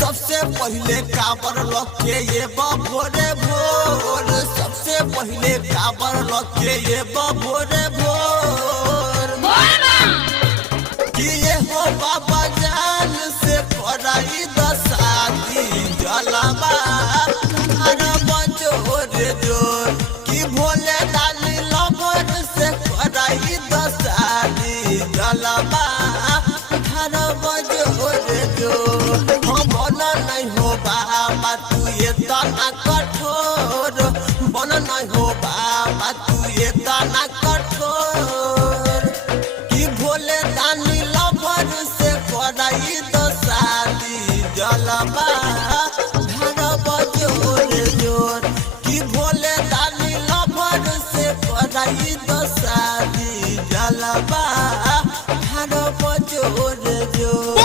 सबसे पहले काबर लखे ये भोरे भोर, सबसे पहले काबर लखे ये भोरे भोर कि ये हो बाबा जान से पढ़ाई दसाती जलवा हर बजोर जोर कि भोले डाली लबर से पढ़ाई दसाती जलवा हर बजोर जोर। नहीं हो बाबा तू ये तना कठोर, बन नहीं हो बाबा तू ये तना कठोर कि भोले दानी लभर से कराई दसादी जलवा धर बजोर जोर कि भोले दानी लभर से कराई दसादी जलवा धर बजोर जोर।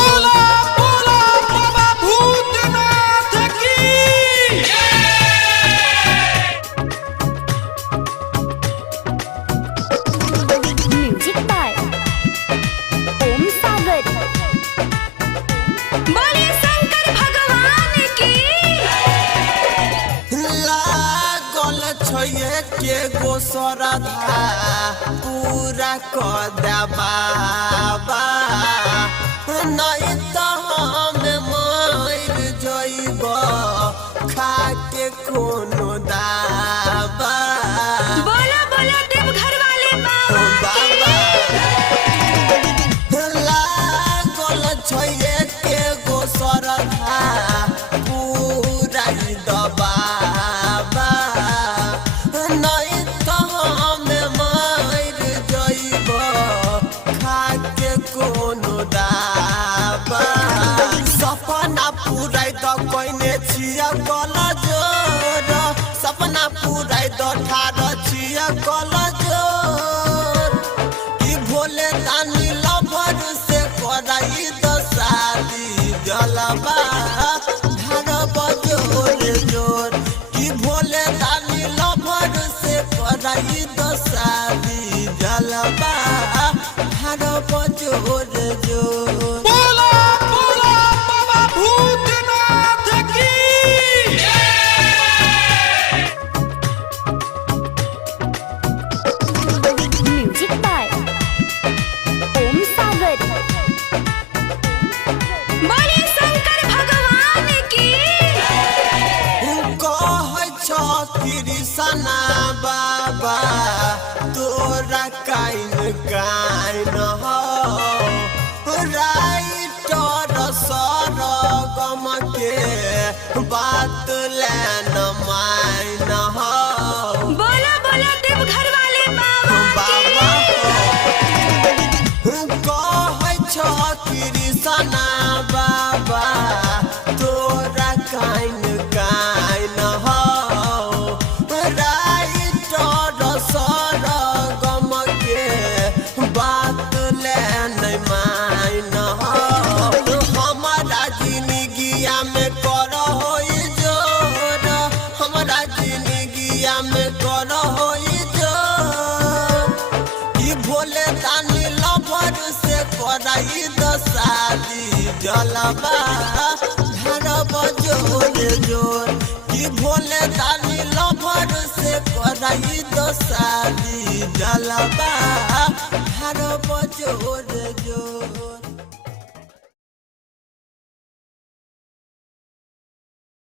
के गो श्रद्धा पूरा कर दे बाबा, नहीं तो हम मर जइब खा के कोनो दावा। बोला बोला देव घर वाले बाबा लागल छये के गो श्रद्धा पूरा दबा सपना पूराई द ठार छिया कल जोर कि भोले दानी लभर से कराई दसादी जलवा धर बजोर जोर कि भोले दानी लभर से कराई दसादी जलवा धर बजोर जोर। कृष्णा बाबा तोरा काइन काइन हो राइटर सरगम के बात लेन माइन हो। बोला बोला देव घर वाले बाबा कह कृष्णा बाबा तोरा काइन काइन हो सरगम के बात लेन माइन हो। हमारा जिंदगिया में कर हो जोर, हमारा जिंदगिया में कर हो जोर कि भोले दानी लभर से कराई दसादी जलवा धर बजोर जोर कि भोले दानी लभर से कराई दसादी जलवा धर बजोर।